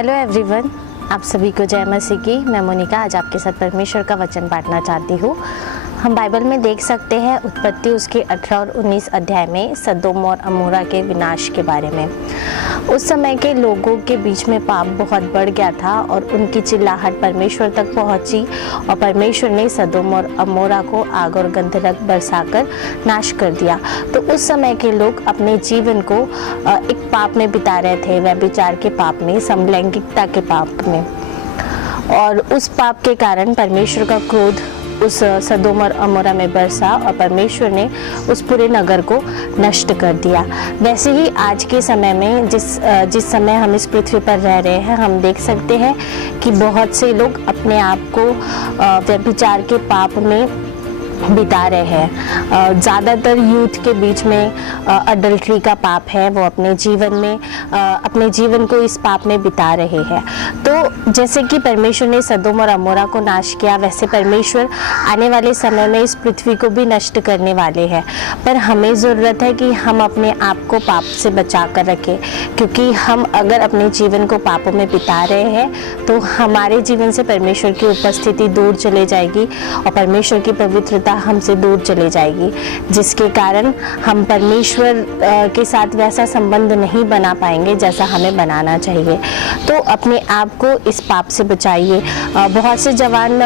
Hello everyone, आप सभी को जय मसीह की। मैं मोनिका आज आपके साथ परमेश्वर का वचन बांटना चाहती हूँ। हम बाइबल में देख सकते हैं उत्पत्ति उसके 18 और 19 अध्याय में सदोम और अमोरा के विनाश के बारे में। उस समय के लोगों के बीच में पाप बहुत बढ़ गया था और उनकी चिल्लाहट परमेश्वर तक पहुंची और परमेश्वर ने सदोम और अमोरा को आग और गंधक बरसाकर नाश कर दिया। तो उस समय के लोग अपने जीवन को एक पाप में बिता रहे थे, व्यभिचार के पाप में, समलैंगिकता के पाप में। और उस पाप के कारण परमेश्वर का क्रोध उस सदोम और अमोरा में बरसा और परमेश्वर ने उस पूरे नगर को नष्ट कर दिया। वैसे ही आज के समय में जिस समय हम इस पृथ्वी पर रह रहे हैं, हम देख सकते हैं कि बहुत से लोग अपने आप को व्यभिचार के पाप में बिता रहे हैं। ज़्यादातर यूथ के बीच में अडल्ट्री का पाप है, वो अपने जीवन को इस पाप में बिता रहे हैं। तो जैसे कि परमेश्वर ने सदोम और अमोरा को नाश किया, वैसे परमेश्वर आने वाले समय में इस पृथ्वी को भी नष्ट करने वाले हैं। पर हमें ज़रूरत है कि हम अपने आप को पाप से बचा कर रखें, क्योंकि हम अगर अपने जीवन को पापों में बिता रहे हैं तो हमारे जीवन से परमेश्वर की उपस्थिति दूर चले जाएगी और परमेश्वर की पवित्रता हमसे दूर चले जाएगी, जिसके कारण हम परमेश्वर के साथ वैसा संबंध नहीं बना पाएंगे जैसा हमें बनाना चाहिए। तो अपने आप को इस पाप से बचाइए। बहुत से जवान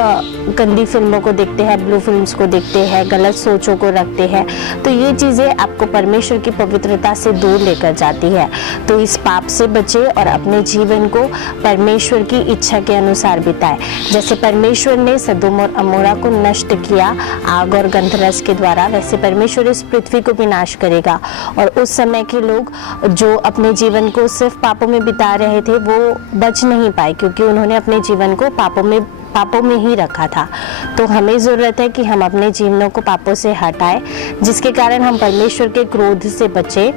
गंदी फिल्मों को देखते हैं, ब्लू फिल्म्स को देखते हैं, गलत सोचों को रखते हैं। तो ये चीज़ें आपको परमेश्वर की पवित्रता से दूर लेकर जाती है। तो इस पाप से बचे और अपने जीवन को परमेश्वर की इच्छा के अनुसार बिताए। जैसे परमेश्वर ने सदोम और अमोरा को नष्ट किया आग और गंधरस के द्वारा, वैसे परमेश्वर इस पृथ्वी को भी नाश करेगा। और उस समय के लोग जो अपने जीवन को सिर्फ पापों में बिता रहे थे, वो बच नहीं पाए, क्योंकि उन्होंने अपने जीवन को पापों में ही रखा था। तो हमें ज़रूरत है कि हम अपने जीवनों को पापों से हटाएं, जिसके कारण हम परमेश्वर के क्रोध से बचें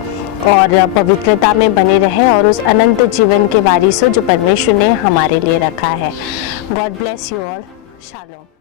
और पवित्रता में बने रहें और उस अनंत जीवन के वारिस हो जो परमेश्वर ने हमारे लिए रखा है। God bless you all. Shalom.